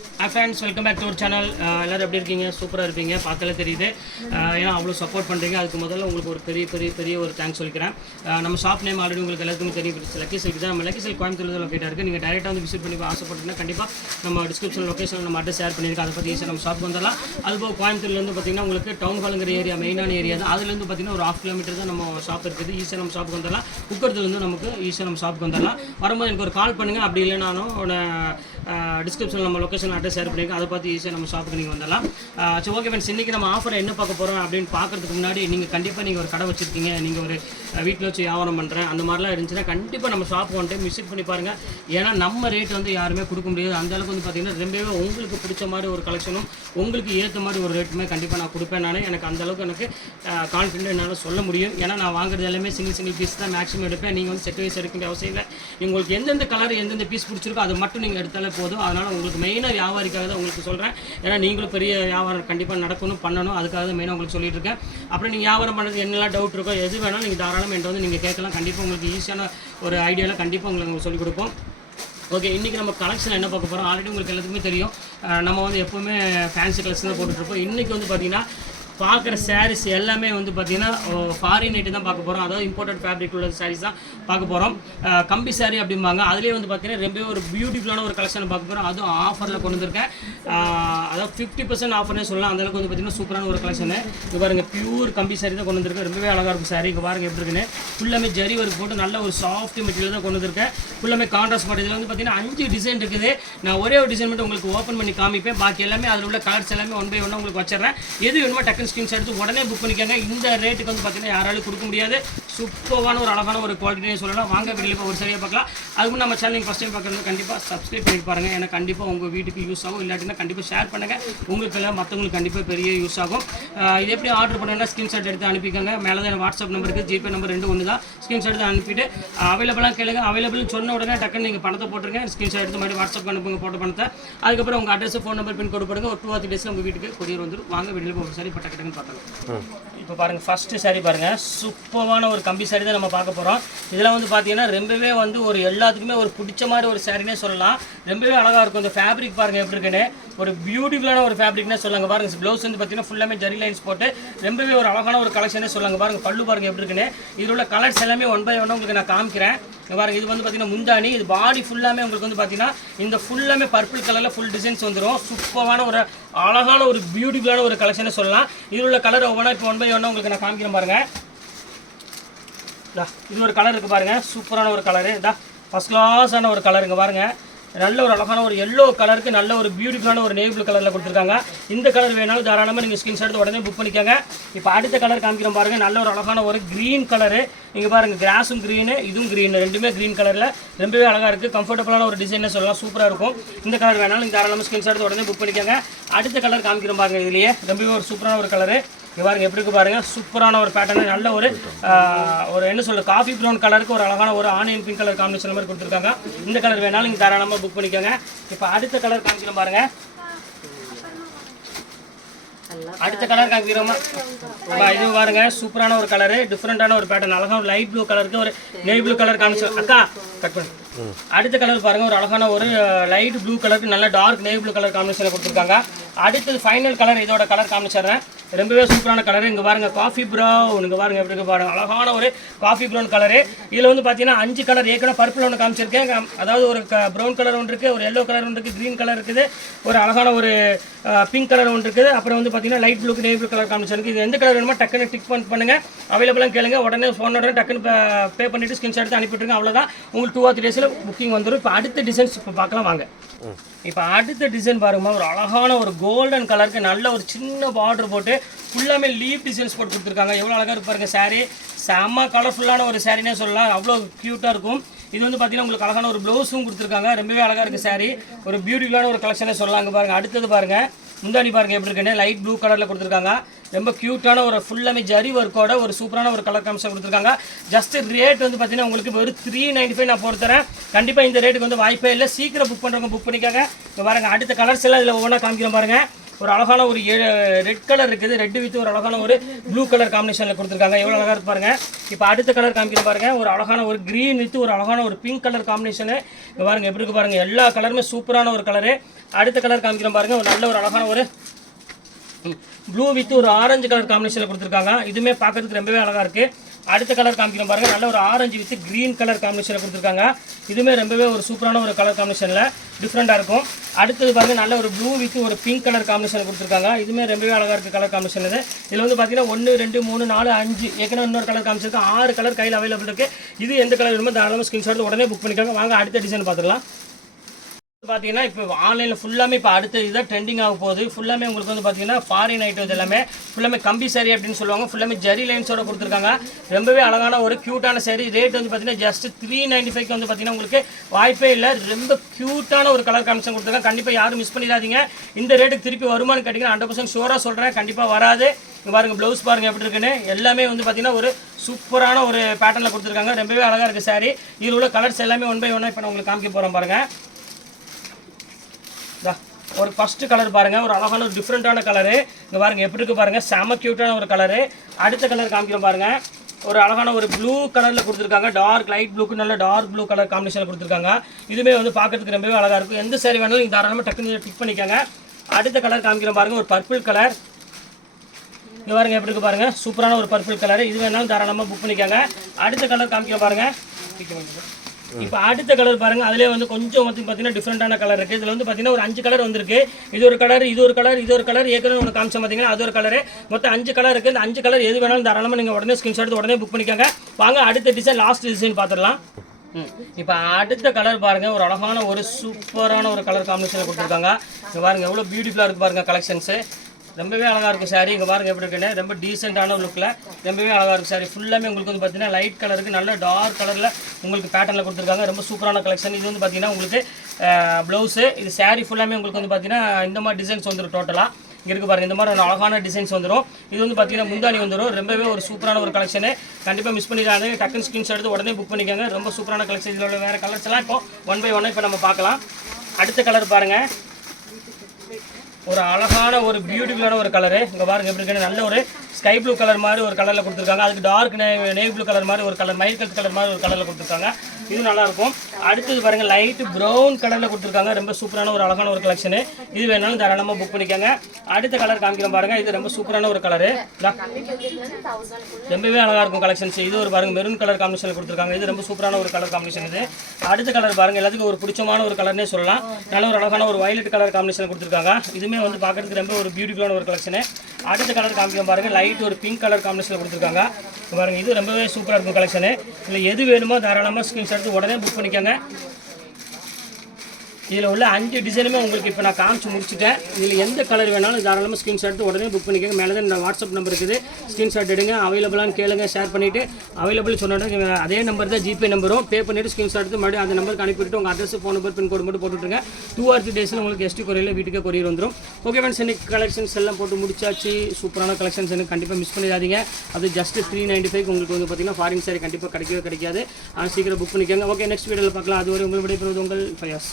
Hi friends welcome back to ஒரு channel எல்லோரும் எப்படி இருக்கீங்க? சூப்பராக இருப்பீங்க. பார்க்கல தெரியுது. Uh, ஏன்னா அவ்வளோ சப்போர்ட் பண்ணுறீங்க அதுக்கு முதல்ல உங்களுக்கு ஒரு பெரிய பெரிய பெரிய ஒரு தேங்க்ஸ் சொல்லிக்கிறேன். Uh, நம்ம ஷாப் நேம் ஆல்ரெடி உங்களுக்கு எல்லாத்துக்கும் தெரியும். லக்கி சில்க் தான். நம்ம லக்கி சில்க் கோயம்புத்தூர் லொக்கேட்டாக இருக்குது நீங்கள் டேரெக்டாக வந்து விசிட் பண்ணி ஆசைப்பட்டீங்கன்னா கண்டிப்பாக நம்ம டிஸ்கிரிப்ஷன் லொக்கேஷன் நம்ம அட்ரஸ் ஷேர் பண்ணியிருக்கோம். அதை பற்றி ஈஸியாக நம்ம ஷாப் வந்துடலாம். அதுபோக கோயம்புத்தூர்லேருந்து பார்த்தீங்கன்னா உங்களுக்கு டவுன் ஹாலுங்கிற ஏரியா மெயினான ஏரியா தான். அதுலேருந்து பார்த்தீங்கன்னா ஒரு ஆஃப் கிலோமீட்டர் தான் நம்ம ஷாப் இருக்குது. ஈஸியாக நம்ம ஷாப்புக்கு வந்துடலாம். உக்கரத்துலேருந்து நமக்கு ஈஸியாக நம்ம ஷாப்புக்கு வந்துடலாம். வரும்போது எனக்கு ஒரு கால் பண்ணுங்கள் அப்படி இல்லைனாலும் டிஸ்கிரிப்ஷன் uh, நம்ம லொக்கேஷன் அட்ரஸ் ஷேர் பண்ணியிருக்கோம் அதை பார்த்து ஈஸியாக நம்ம ஷாப்புக்கு நீங்கள் வந்துடலாம். சரி ஓகே ஃப்ரெண்ட்ஸ் இன்றைக்கி நம்ம ஆஃபர் என்ன பார்க்க போகிறோம் அப்படின்னு பார்க்கறதுக்கு முன்னாடி நீங்கள் கண்டிப்பாக நீங்கள் ஒரு கடை வச்சுருக்கீங்க. நீங்கள் ஒரு வீட்டில் வச்சு வியாபாரம் பண்ணுறேன் அந்த மாதிரிலாம் இருந்துச்சுன்னா கண்டிப்பாக நம்ம ஷாப் வந்துட்டு விசிட் பண்ணி பாருங்கள் ஏன்னா நம்ம ரேட் வந்து யாருமே கொடுக்க முடியாது. அந்த அளவுக்கு வந்து பார்த்தீங்கன்னா ரொம்பவே உங்களுக்கு பிடிச்ச மாதிரி ஒரு கலெக்ஷனும் உங்களுக்கு ஏற்ற மாதிரி ஒரு ரேட்டுமே கண்டிப்பாக நான் கொடுப்பேன் நான். எனக்கு அந்தளவுக்கு எனக்கு கான்ஃபிடென்ட் என்னால் சொல்ல முடியும். ஏன்னா நான் வாங்குறது எல்லாமே சிங்கிள் சிங்கிள் பீஸ் தான் மேக்ஸிமம் எடுப்பேன். நீங்கள் வந்து செட் வைஸ் எடுக்க வேண்டிய அவசியம் இல்லை. உங்களுக்கு எந்தெந்த கலர் எந்தெந்த பீஸ் பிடிச்சிருக்கோ அதை மட்டும் நீங்கள் எடுத்தாலே போதும். அதனால் உங்களுக்கு மெயினாக வியாபாரிக்காக தான் உங்களுக்கு சொல்கிறேன் ஏன்னா நீங்களும் பெரிய வியாபாரம் கண்டிப்பாக நடக்கணும் பண்ணணும். அதுக்காக தான் மெயினாக உங்களுக்கு சொல்லிட்டு இருக்கேன். அப்புறம் நீங்கள் வியாபாரம் பண்ணுறது என்னெல்லாம் டவுட் இருக்கோ எது வேணாலும் நீங்கள் தாராளமாக என்கிட்ட வந்து நீங்கள் கேட்கலாம். கண்டிப்பாக உங்களுக்கு ஈஸியான ஒரு ஐடியாவில் கண்டிப்பாக உங்களுக்கு சொல்லிக் கொடுப்போம். ஓகே இன்றைக்கி நம்ம கலெக்ஷன் என்ன பார்க்க போகிறோம் ஆல்ரெடி உங்களுக்கு எல்லாத்துக்குமே தெரியும். நம்ம வந்து எப்போவுமே ஃபேன்சி கலெக்ஷன் தான் போட்டுட்ருப்போம் இன்றைக்கி வந்து பார்த்திங்கன்னா பார்க்குற சாரீஸ் எல்லாமே வந்து பார்த்தீங்கன்னா ஃபாரின் ஐட்டு தான் பார்க்க போகிறோம் அதாவது இம்போர்ட்டட் ஃபேப்ரிக் உள்ள சாரீஸ் தான் பார்க்க போகிறோம் கம்பி சாரி அப்படிம்பாங்க. அதுலேயே வந்து பார்த்தீங்கன்னா ரொம்ப ஒரு பியூட்டிஃபுல்லான ஒரு கலெக்ஷன் பார்க்க போகிறோம் அதுவும் ஆஃபரில் கொண்டு வந்திருக்கேன். அதாவது ஃபிஃப்டி பர்சன்ட் ஆஃபர்னே சொல்லலாம். அந்தளவுக்கு வந்து பார்த்தீங்கன்னா சூப்பரான ஒரு கலெக்ஷன் இது பாருங்கள் பியூர் கம்பி சாரி தான் கொண்டு வந்திருக்கேன். ரொம்பவே அழகாக இருக்கும் சாரி இங்கே பாருங்கள் எப்படி இருக்குன்னு. ஃபுல்லாமே ஜரி ஒர்க் போட்டு நல்ல ஒரு சாஃப்ட் மெட்டீரியல் தான் கொண்டு வந்திருக்கேன். ஃபுல்லாமே கான்ட்ராஸ்ட் மாடல் இதில் வந்து பார்த்தீங்கன்னா அஞ்சு டிசைன் இருக்குது. நான் ஒரே ஒரு டிசைன் மட்டும் உங்களுக்கு ஓப்பன் பண்ணி காமிப்பேன். பாக்கி எல்லாமே அதில் உள்ள கலர்ஸ் எல்லாமே ஒன் பை ஒன்னாக உங்களுக்கு வச்சிடுறேன். எது வேணுமோ டக்குன்னு ஸ்கிரீன்ஸ் எடுத்து உடனே புக் பண்ணிக்கோங்க. இந்த ரேட்டுக்கு வந்து பார்த்தீங்கன்னா யாராலும் கொடுக்க முடியாது. சூப்பரான ஒரு அழகான ஒரு குவாலிட்டினே சொல்லலாம். வாங்க வீடியோ ஒரு சரியாக பார்க்கலாம். அதுக்கு நம்ம சேனல் ஃபஸ்ட் டைம் பார்க்குறது கண்டிப்பாக சப்ஸ்கிரைப் பண்ணி பாருங்க. ஏன்னா கண்டிப்பாக உங்கள் வீட்டுக்கு யூஸ் ஆகும். இல்லாட்டினா கண்டிப்பாக ஷேர் பண்ணுங்கள் உங்களுக்கு இல்லை மற்றவங்களுக்கு கண்டிப்பாக பெரிய யூஸ் ஆகும். இது எப்படி ஆர்டர் பண்ணுன்னா ஸ்கிரீன்ஷாட் எடுத்து அனுப்பிக்கோங்க. மேலே தான் வாட்ஸ்அப் நம்பருக்கு ஜிபே நம்பர் ரெண்டு ஒன்று தான் ஸ்கிரீன்ஷாட் எடுத்து அனுப்பிட்டு அவைலபிளாக கேளுங்க. அவைலபிள்னு சொன்ன உடனே டக்குன்னு நீங்கள் பணத்தை போட்டுருங்க. ஸ்கிரீன்ஷாட் எடுத்து மறுபடியும் வாட்ஸ்அப் அனுப்புங்க போட்ட பணத்தை. அதுக்கப்புறம் உங்கள் address phone number pin code போடுங்க. ஒரு டூ ஆர் த்ரீ டேஸில் உங்கள் வீட்டுக்கு கொரியர் வந்துடும் வாங்க வெளியில் போய் சரி பட்ட டக்குன்னு பார்க்கலாம். இப்போ பாருங்கள் ஃபஸ்ட்டு saree பாருங்கள் சூப்பரான ஒரு கம்பி saree தான் நம்ம பார்க்க போகிறோம் இதெல்லாம் வந்து பார்த்தீங்கன்னா ரொம்பவே வந்து ஒரு எல்லாத்துக்குமே ஒரு பிடிச்ச மாதிரி ஒரு சாரினே சொல்லலாம். ரொம்பவே அழகாக இருக்கும். இந்த ஃபேப்ரிக் பாருங்கள் எப்படி இருக்குன்னு. ஒரு பியூட்டிஃபுல்லான ஒரு ஃபேப்ரிக்னே சொல்லாங்க. பாருங்க ப்ளவுஸ் வந்து பார்த்தீங்கன்னா ஃபுல்லாமே ஜரி லைன்ஸ் போட்டு ரொம்பவே ஒரு அழகான ஒரு கலெக்ஷனே சொல்லாங்க. பாருங்க பல்லு பாருங்க எப்படி இருக்குன்னு. இதில் உள்ள கலர்ஸ் எல்லாமே ஒன் பை ஒன் உங்களுக்கு நான் காமிக்கிறேன். பாருங்க இது வந்து பார்த்தீங்கன்னா முந்தானி இது பாடி ஃபுல்லாமே உங்களுக்கு வந்து பார்த்தீங்கன்னா இந்த ஃபுல்லாமே பர்பிள் கலரில் ஃபுல் டிசைன்ஸ் வந்துடும் சூப்பரான ஒரு அழகான ஒரு பியூட்டிஃபுல்லான ஒரு கலெக்ஷனே சொல்லலாம். இதில் உள்ள கலர் ஒவ்வொன்றா இப்போ ஒன் பை ஒன்றா உங்களுக்கு நான் காமிக்கிறேன் பாருங்கள் இது ஒரு கலர் இருக்குது பாருங்கள் சூப்பரான ஒரு கலரு இதா ஃபஸ்ட் கிளாஸான ஒரு கலருங்க பாருங்கள் நல்ல ஒரு அழகான ஒரு எல்லோ கலருக்கு நல்ல ஒரு பியூட்டிஃபுல்லான ஒரு நேவி ப்ளூ கலரில் கொடுத்துருக்காங்க. இந்த கலர் வேணாலும் தாராளமாக நீங்கள் ஸ்கிரீன்ஷாட் எடுத்து உடனே புக் பண்ணிக்கோங்க. இப்போ அடுத்த கலர் காமிக்கிறோம் பாருங்க. நல்ல ஒரு அழகான ஒரு க்ரீன் கலரு நீங்கள் பாருங்க கிராஸும் க்ரீனு இதுவும் க்ரீன் ரெண்டுமே க்ரீன் கலரில் ரொம்பவே அழகாக இருக்குது கம்ஃபர்டபுளான ஒரு டிசைனே சொல்லலாம். சூப்பராக இருக்கும். இந்த கலர் வேணாலும் நீங்கள் தாராளமாக ஸ்கிரீன்ஷாட் எடுத்து உடனே புக் பண்ணிக்கோங்க. அடுத்த கலர் காமிக்கிறோம் பாருங்க இதுலேயே. ரொம்பவே ஒரு சூப்பரான ஒரு கலரு இங்க பாருங்க எப்படி இருக்கு பாருங்க? சூப்பரான ஒரு பேட்டர்ன் நல்ல ஒரு ஒரு என்ன சொல்ற காஃபி ப்ரௌன் கலருக்கு ஒரு அழகான ஒரு ஆனியன் பிங்க் கலர் காம்பினேஷன் மாதிரி கொடுத்துருக்காங்க. இந்த கலர் வேணாலும் நீங்க தாராளமா புக் பண்ணிக்கோங்க. இப்போ அடுத்த கலர் காமிக்கிறோம் பாருங்க. அடுத்த கலர் காமிக்கிறோமா? இது பாருங்க சூப்பரான ஒரு கலரு டிஃப்ரெண்டான ஒரு பேட்டர்ன் அழகாக ஒரு லைட் ப்ளூ கலருக்கு ஒரு நெய் ப்ளூ கலர் காமிச்சோம் அக்கா கட் பண்ணு. அடுத்த கலர் பாருங்க ஒரு அழகான ஒரு லைட் ப்ளூ கலருக்கு நல்ல டார்க் நெய் ப்ளூ கலர் காம்பினேஷன் கொடுத்துருக்காங்க. அடுத்தது ஃபைனல் கலர் இதோட கலர் காமிச்சிடுறேன். ரொம்பவே சூப்பரான கலர் இங்க பாருங்க காஃபி ப்ரௌன் இங்க பாருங்க எப்படி இருக்கு பாருங்க. அழகான ஒரு காஃபி ப்ரௌன் கலரு இதுல வந்து பாத்தீங்கன்னா அஞ்சு கலர் ஏற்கனவே பர்பிள் ஒன்று காமிச்சிருக்கேன். கம்- அதாவது ஒரு ப்ரௌன் கலர் ஒன்று இருக்கு ஒரு எல்லோ கலர் ஒன்று இருக்கு க்ரீன் கலர் இருக்குது. ஒரு அழகான ஒரு பிங்க் கலர் ஒன்று இருக்குது. அப்புறம் வந்து பாத்தீங்கன்னா லைட் ப்ளூக்கு நேவி கலர் காமிச்சிருக்கு. இது எந்த கலர் வேணுமோ டக்குன்னு டிக் பண்ணி பண்ணுங்க. அவைலபிளாக கேளுங்க. உடனே ஃபோன் உடனே டக்குன்னு பே பண்ணிட்டு ஸ்கிரீன்ஷாட் எடுத்து அனுப்பிட்டுருங்க அவ்வளோதான் உங்களுக்கு டூ ஆர் த்ரீ டேஸில் புக்கிங் வந்துடும் இப்போ அடுத்த டிசைன்ஸ் இப்போ பார்க்கலாம் வாங்க. இப்போ அடுத்த டிசைன் பாருங்கம்மா. ஒரு அழகான ஒரு கோல்டன் கலருக்கு நல்ல ஒரு சின்ன பார்டர் போட்டு ஃபுல்லாமே லீவ் டிசைன்ஸ் போட்டு கொடுத்துருக்காங்க. எவ்வளோ அழகாக இருப்பாருங்க சாரீ செம்ம கலர்ஃபுல்லான ஒரு சாரினே சொல்லலாம். அவ்வளோ க்யூட்டாக இருக்கும். இது வந்து பார்த்தீங்கன்னா உங்களுக்கு அழகான ஒரு ப்ளவுஸும் கொடுத்துருக்காங்க. ரொம்பவே அழகாக இருக்குது சாரீ ஒரு பியூட்டிஃபுல்லான ஒரு கலெக்ஷனே சொல்லலாம் அங்கே அடுத்தது பாருங்க. முந்தாணி பாருங்க எப்படி இருக்குன்னு. லைட் ப்ளூ கலரில் கொடுத்துருக்காங்க. ரொம்ப க்யூட்டான ஒரு ஃபுல்லாமே ஜரி ஒர்க்கோட ஒரு சூப்பரான ஒரு கலர் காமிஷன் கொடுத்துருக்காங்க. ஜஸ்ட் ரேட் வந்து பார்த்தீங்கன்னா உங்களுக்கு வெறும் த்ரீ நைன்டி ஃபைவ் நான் போட்டுறேன் கண்டிப்பாக இந்த ரேட்டுக்கு வந்து வாய்ப்பே இல்லை. சீக்கிரம் புக் பண்ணுறவங்க புக் பண்ணிக்காங்க. இப்போ பாருங்க. அடுத்த கலர்ஸ் எல்லாம் இதில் ஒவ்வொன்றா காமிக்கிறோம் பாருங்க. ஒரு அழகான ஒரு ரெட் கலர் இருக்குது. ரெட் வித் ஒரு அழகான ஒரு ப்ளூ கலர் காம்பினேஷனில் கொடுத்துருக்காங்க. எவ்வளோ அழகாக இருக்கு பாருங்க. இப்போ அடுத்த கலர் காமிக்கிற பாருங்க. ஒரு அழகான ஒரு க்ரீன் வித் ஒரு அழகான ஒரு பிங்க் கலர் காம்பினேஷனு இங்கே பாருங்க. எப்படி இருக்கு பாருங்க. எல்லா கலருமே சூப்பரான ஒரு கலரு அடுத்த கலர் காமிக்கிறோம் பாருங்க. ஒரு நல்ல ஒரு அழகான ஒரு ப்ளூ வித் ஒரு ஆரஞ்சு கலர் காம்பினேஷனில் கொடுத்துருக்காங்க. இதுவுமே பார்க்கறதுக்கு ரொம்பவே அழகாக இருக்குது அடுத்த கலர் காமிக்கிறோம் பாருங்க. நல்ல ஒரு ஆரஞ்சு வித்து க்ரீன் கலர் காம்பினேஷனில் கொடுத்துருக்காங்க. இதுவுமே ரொம்பவே ஒரு சூப்பரான ஒரு கலர் காம்பினேஷனில் டிஃப்ரெண்ட்டாக இருக்கும். அடுத்தது பாருங்க நல்ல ஒரு ப்ளூ வித்து ஒரு பிங்க் கலர் காம்பினேஷன் கொடுத்துருக்காங்க. இதுவுமே ரொம்பவே அழகாக இருக்குது கலர் காம்பினேஷன் இது. இதில் வந்து பார்த்தீங்கன்னா ஒன்று ரெண்டு மூணு நாலு அஞ்சு. ஏற்கனவே இன்னொரு கலர் காமிச்சிருக்கு ஆறு கலர் கையில் அவைலபிள் இருக்குது இது எந்த கலர் வேணுமோ தாராளமாக ஸ்கிரீன்ஷாட் உடனே புக் பண்ணிக்கோங்க. வாங்க அடுத்த டிசைன் பார்த்துக்கலாம் பார்த்தீங்கன்னா இப்போ ஆன்லைனில் ஃபுல்லாமே இப்போ அடுத்த இதாக ட்ரெண்டிங் ஆக போகுது. ஃபுல்லாமே உங்களுக்கு வந்து பார்த்தீங்கன்னா ஃபாரின் ஐட்டம் எல்லாமே ஃபுல்லாமே கம்பி saree அப்படின்னு சொல்லுவாங்க. ஃபுல்லாமே ஜரி லைன்ஸோட கொடுத்துருக்காங்க. ரொம்பவே அழகான ஒரு க்யூட்டான சேரீ ரேட் வந்து பார்த்தீங்கன்னா ஜஸ்ட் த்ரீ நைன்டி ஃபைவ்க்கு வந்து பார்த்தீங்கன்னா உங்களுக்கு வாய்ப்பே இல்லை. ரொம்ப க்யூட்டான ஒரு கலர் காமிஷன் கொடுத்துருக்காங்க. கண்டிப்பாக யாரும் மிஸ் பண்ணிடாதீங்க. இந்த ரேட்டுக்கு திருப்பி வருமானு கேட்டிங்கன்னா ஹண்ட்ரட் பர்சன்ட் ஷோராக சொல்கிறேன் கண்டிப்பாக வராது. இங்கே பாருங்கள் ப்ளவுஸ் பாருங்கள் எப்படி இருக்குன்னு. எல்லாமே வந்து பார்த்தீங்கன்னா ஒரு சூப்பரான ஒரு பேட்டர்னில் கொடுத்துருக்காங்க. ரொம்பவே அழகாக இருக்குது சாரி இதில் உள்ள கலர்ஸ் எல்லாமே ஒன் பை ஒன்னாக இப்போ நான் உங்களுக்கு காமிக்க போகிறேன் பாருங்கள் ஒரு ஃபர்ஸ்ட் கலர் பாருங்க. ஒரு அழகான ஒரு டிஃப்ரெண்ட்டான கலரு இங்கே பாருங்க எப்படி இருக்கு பாருங்க? செம கியூட்டான ஒரு கலரு அடுத்த கலர் காமிக்கிறோம் பாருங்க. ஒரு அழகான ஒரு ப்ளூ கலரில் கொடுத்துருக்காங்க. டார்க் லைட் ப்ளூக்கு நல்ல டார்க் ப்ளூ கலர் காம்பினேஷனில் கொடுத்துருக்காங்க. இதுவுமே வந்து பார்க்கறதுக்கு ரொம்பவே அழகாக இருக்கும். எந்த சேரீ வேணாலும் நீங்கள் தாராளமாக டக்குன்னு பிக் பண்ணிக்கோங்க. அடுத்த கலர் காமிக்கிறோம் பாருங்க. ஒரு பர்பிள் கலர் இங்கே பாருங்க எப்படி இருக்கு பாருங்க? சூப்பரான ஒரு பர்பிள் கலர் இது வேணாலும் தாராளமாக புக் பண்ணிக்கோங்க. அடுத்த கலர் காமிக்கிறோம் பாருங்க. இப்போ அடுத்த கலர் பாருங்க. அதுலேயே வந்து கொஞ்சம் வந்து பார்த்தீங்கன்னா டிஃப்ரெண்டான கலர் இருக்குது இதில் வந்து பார்த்தீங்கன்னா ஒரு அஞ்சு கலர் வந்திருக்கு. இது ஒரு கலர் இது ஒரு கலர் இது ஒரு கலர் ஏற்கனவே ஒன்று காமிச்சோம் பார்த்தீங்கன்னா அது ஒரு கலர் மொத்தம் அஞ்சு கலர் இருக்குது இந்த அஞ்சு கலர் எது வேணாலும் தாராளமாக நீங்கள் உடனே ஸ்கிரீன்ஷாட் எடுத்து உடனே புக் பண்ணிக்கோங்க. வாங்க அடுத்த டிசைன் லாஸ்ட் டிசைன் பார்த்துடலாம் இப்போ அடுத்த கலர் பாருங்க. ஒரு அழகான ஒரு சூப்பரான ஒரு கலர் காம்பினேஷன் கொடுத்துருக்காங்க. பாருங்க எவ்வளோ பியூட்டிஃபுல்லாக இருக்குது பாருங்க கலெக்ஷன்ஸு ரொம்பவே அழகாக இருக்கும் சாரி இங்கே பாருங்கள் எப்படி இருக்குன்னு. ரொம்ப டீசெண்டான லுக்கில் ரொம்பவே அழகாக இருக்கும் சாரி ஃபுல்லாமே உங்களுக்கு வந்து பார்த்தீங்கன்னா லைட் கலருக்கு நல்ல டார்க் கலரில் உங்களுக்கு பேட்டர்னில் கொடுத்துருக்காங்க. ரொம்ப சூப்பரான கலெக்ஷன் இது வந்து பார்த்தீங்கன்னா உங்களுக்கு ப்ளவுஸு இது சாரி ஃபுல்லாமே உங்களுக்கு வந்து பார்த்தீங்கன்னா இந்த மாதிரி டிசைன்ஸ் வந்துடும் டோட்டலாக இங்கே இருக்கு பாருங்கள் இந்த மாதிரி ஒரு அழகான டிசைன்ஸ் வந்துடும் இது வந்து பார்த்தீங்கன்னா முந்தானி வந்துடும் ரொம்பவே ஒரு சூப்பரான ஒரு கலெக்ஷனு கண்டிப்பாக மிஸ் பண்ணிடாது டக்குன்னு ஸ்கிரீன்ஷாட் எடுத்து உடனே புக் பண்ணிக்கோங்க. ரொம்ப சூப்பரான கலெக்ஷன் இதில் உள்ள வேறு கலர்ஸ்லாம் இப்போ ஒன் பை ஒன்னாக இப்போ நம்ம பார்க்கலாம். அடுத்த கலர் பாருங்கள் ஒரு அழகான ஒரு பியூட்டிஃபுல்லான ஒரு கலரு இங்கே பாருங்க எப்படி இருக்குன்னு. நல்ல ஒரு ஸ்கை ப்ளூ கலர் மாதிரி ஒரு கலரில் கொடுத்துருக்காங்க. அதுக்கு டார்க் நேவி ப்ளூ கலர் மாதிரி ஒரு கலர் மயில் கலர் கலர் மாதிரி ஒரு கலரில் கொடுத்துருக்காங்க. இது நல்லாயிருக்கும். அடுத்தது பாருங்க லைட்டு ப்ரௌன் கலரில் கொடுத்துருக்காங்க. ரொம்ப சூப்பரான ஒரு அழகான ஒரு கலெக்ஷனு. இது வேணாலும் தாராளமாக புக் பண்ணிக்கோங்க. அடுத்த கலர் காமிக்கிறோம் பாருங்க. இது ரொம்ப சூப்பரான ஒரு கலரு. ரொம்பவே அழகாக இருக்கும் கலெக்ஷன்ஸ். இது ஒரு பாருங்க மெரூன் கலர் காம்பினேஷன் கொடுத்துருக்காங்க. இது ரொம்ப சூப்பரான ஒரு கலர் காம்பினேஷன் இது. அடுத்த கலர் பாருங்க எல்லாத்துக்கும் ஒரு பிடிச்சமான ஒரு கலர்னே சொல்லலாம். நல்ல ஒரு அழகான ஒரு வயலட் கலர் காம்பினேஷன் கொடுத்துருக்காங்க. இதுவுமே வந்து பார்க்கறதுக்கு ரொம்ப ஒரு பியூட்டிஃபுல்லான ஒரு கலெக்ஷனு அடுத்த கலர் காமிக்கிறோம் பாருங்க லைட் ஒரு பிங்க் கலர் காம்பினேஷன் கொடுத்துருக்காங்க. பாருங்கள் பாருங்க இது ரொம்பவே சூப்பராக இருக்கும் கலெக்ஷனு இல்லை எது வேணுமோ தாராளமாக ஸ்கிரீன்ஷாட் எடுத்து உடனே புக் பண்ணிக்கோங்க. இதில் உள்ள அஞ்சு டிசைனுமே உங்களுக்கு இப்போ நான் காமிச்சு முடிச்சுட்டேன். இதில் எந்த கலர் வேணாலும் தாராளமாக ஸ்க்ரீன்ஷாட் எடுத்து உடனே புக் பண்ணிக்கோங்க. மேலே தான் இந்த வாட்ஸ்அப் நம்பர் இருக்குது. ஸ்க்ரீன்ஷாட் எடுங்க. அவைலபிளான்னு கேளுங்க ஷேர் பண்ணிவிட்டு அவைலபிள் சொன்னோட அதே நம்பர் தான் ஜிபே நம்பரும் பே பண்ணிவிட்டு ஸ்க்ரீன்ஷாட் எடுத்து மறுபடியும் அந்த நம்பருக்கு அனுப்பிவிட்டு உங்கள் அட்ரஸ் ஃபோன் நம்பர் பின்கோடு மட்டும் போட்டுவிட்டுருங்க டூ ஆர் த்ரீ டேஸில் உங்களுக்கு எஸ்டி கொரியரில் வீட்டுக்கு கொரியர் வந்துடும் ஓகே ஃப்ரெண்ட்ஸ் இன்னைக்கு கலெக்ஷன்ஸ் எல்லாம் போட்டு முடிச்சாச்சு. சூப்பரான கலெக்ஷன்ஸ் எனக்கு கண்டிப்பாக மிஸ் பண்ணிடாதீங்க. அது ஜஸ்ட் த்ரீ நைன்ட்டி ஃபைவ் உங்களுக்கு வந்து பார்த்தீங்கன்னா ஃபாரின் சாரி கண்டிப்பாக கிடைக்கவே கிடைக்காது. ஆனால் சீக்கிரம் புக் பண்ணிக்கோங்க. ஓகே நெக்ஸ்ட் வீடியோவில் பார்க்கலாம். அது ஒரு உங்களுடைய விடைபெறுவது உங்கள் ஃபயாஸ்